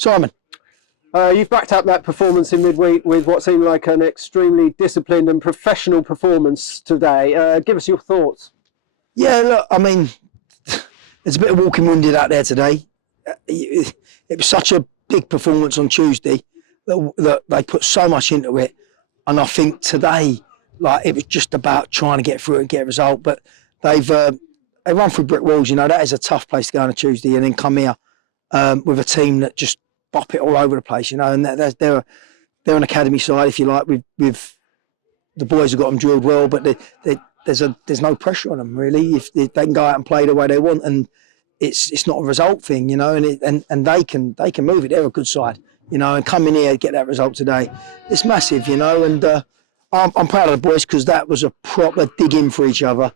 Simon. You've backed up that performance in midweek with what seemed like an extremely disciplined and professional performance today. Give us your thoughts. Yeah, look, I mean, there's a bit of walking wounded out there today. It was such a big performance on Tuesday that they put so much into it. And I think today, like, it was just about trying to get through it and get a result. But they run through brick walls, you know. That is a tough place to go on a Tuesday and then come here with a team that just bop it all over the place, you know. And they're an academy side, if you like, with the boys have got them drilled well, but there's no pressure on them, really. If they can go out and play the way they want, and it's not a result thing, you know, and they can move it. They're a good side, you know, and come in here and get that result today, it's massive, you know. And I'm proud of the boys because that was a proper dig in for each other,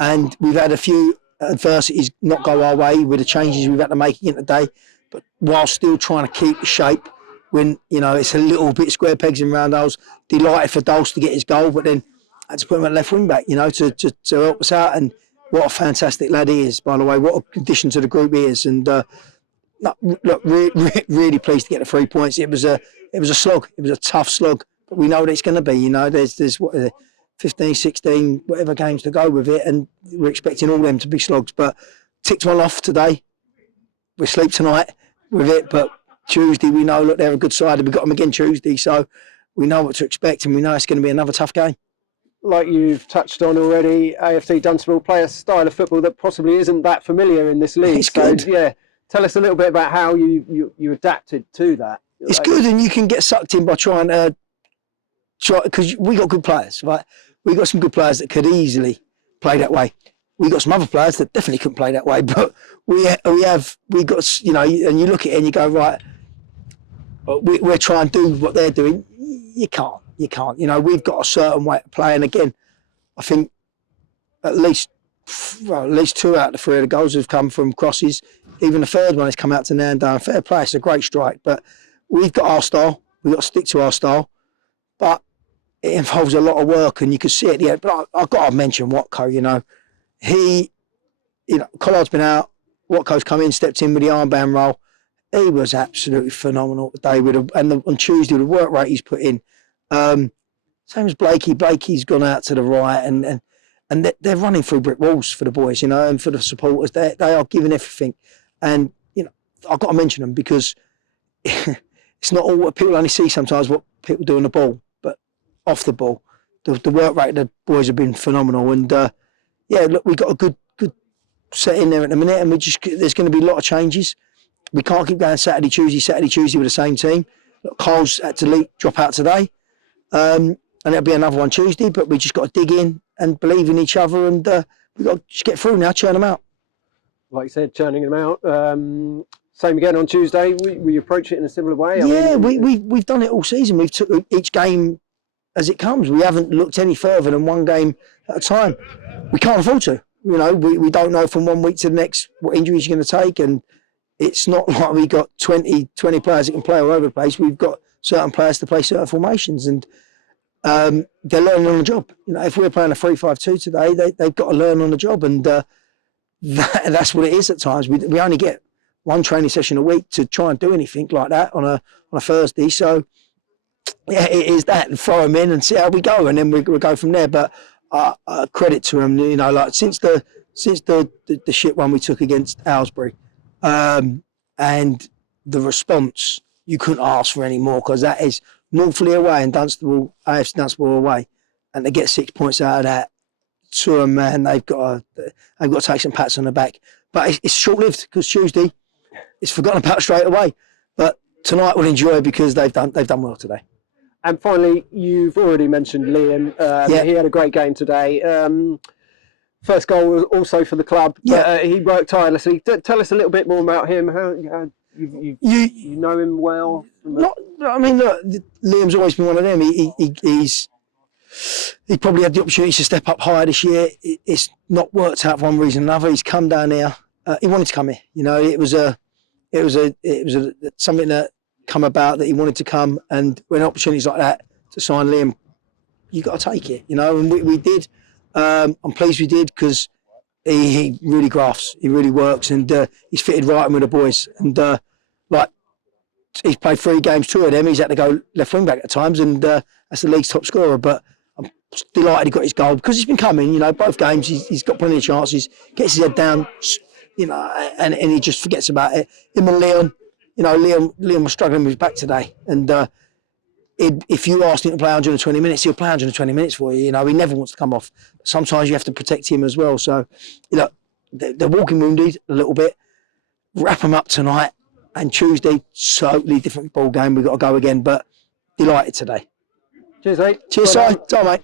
and we've had a few adversities not go our way with the changes we've had to make in today, but while still trying to keep the shape when, you know, it's a little bit square pegs and round holes. Delighted for Dulce to get his goal, but then I had to put him at left wing back, you know, to help us out. And what a fantastic lad he is, by the way. What a addition to the group he is. And look, really pleased to get the 3 points. It was a slog. It was a tough slog, but we know what it's going to be. You know, there's what 15, 16, whatever games to go with it, and we're expecting all them to be slogs. But ticked one off today. We sleep tonight with it, but Tuesday we know, look, they're a good side, and we got them again Tuesday, so we know what to expect, and we know it's going to be another tough game. Like you've touched on already, AFC Dunstable play a style of football that possibly isn't that familiar in this league. It's good. So, yeah, tell us a little bit about how you adapted to that. It's good, and you can get sucked in by trying to because we got good players, right? We got some good players that could easily play that way. We got some other players that definitely couldn't play that way, but we got, you know, and you look at it and you go, right, we're trying to do what they're doing. You can't. You know, we've got a certain way to play, and again, I think at least two out of the three of the goals have come from crosses. Even the third one has come out to Nando. Fair play, it's a great strike, but we've got our style. We've got to stick to our style, but it involves a lot of work, and you can see it. Yeah, but I've got to mention Watco. You know, Collard's been out. Watco's come in, stepped in with the armband roll. He was absolutely phenomenal today on Tuesday with the work rate he's put in. Same as Blakey. Blakey's gone out to the right, and they're running through brick walls for the boys, you know, and for the supporters. They are giving everything, and you know, I've got to mention them because it's not all what people only see sometimes what people do on the ball, but off the ball, the work rate of the boys have been phenomenal. And yeah, look, we got a good set in there at the minute, and there's going to be a lot of changes. We can't keep going Saturday, Tuesday with the same team. Look, Cole's had to drop out today, and there'll be another one Tuesday. But we just got to dig in and believe in each other, and we got to just get through now, churn them out. Like you said, churning them out. Same again on Tuesday. We approach it in a similar way. Yeah, we've done it all season. We've took each game as it comes. We haven't looked any further than one game at a time. We can't afford to. You know, we don't know from 1 week to the next what injuries you're going to take, and it's not like we got 20 players that can play all over the place. We've got certain players to play certain formations, and they're learning on the job. You know, if we're playing a 3-5-2 today, they've got to learn on the job, and that's what it is at times. We only get one training session a week to try and do anything like that on a Thursday. So yeah, it is that, and throw them in and see how we go, and then we'll go from there. But credit to them, you know, like since the shit one we took against Aylesbury, and the response, you couldn't ask for any more, because that is Northley away and Dunstable, AFC Dunstable away, and to get 6 points out of that, to them, man, they've got to take some pats on the back. But it's short-lived, because Tuesday it's forgotten about straight away. But tonight we'll enjoy because they've done well today. And finally, you've already mentioned Liam. He had a great game today. First goal was also for the club. Yeah. He worked tirelessly. Tell us a little bit more about him. How you know him well? I mean, look, Liam's always been one of them. He probably had the opportunity to step up higher this year. It's not worked out for one reason or another. He's come down here. He wanted to come here. You know, it was something that come about that he wanted to come, and when opportunities like that to sign Liam, you got to take it, you know, and we did. I'm pleased we did, because he really grafts, he really works, and he's fitted right in with the boys, and like he's played 3 games, 2 of them. He's had to go left wing back at times, and that's the league's top scorer. But I'm delighted he got his goal because he's been coming. You know, both games he's got plenty of chances. Gets his head down, you know, and he just forgets about it. Him and Leon, you know, Leon was struggling with his back today, and if you ask him to play 120 minutes, he'll play 120 minutes for you. You know, he never wants to come off. Sometimes you have to protect him as well. So, you know, they're walking wounded a little bit. Wrap them up tonight, and Tuesday, totally different ball game. We've got to go again, but delighted today. Cheers, mate. Cheers, Si. Bye, mate.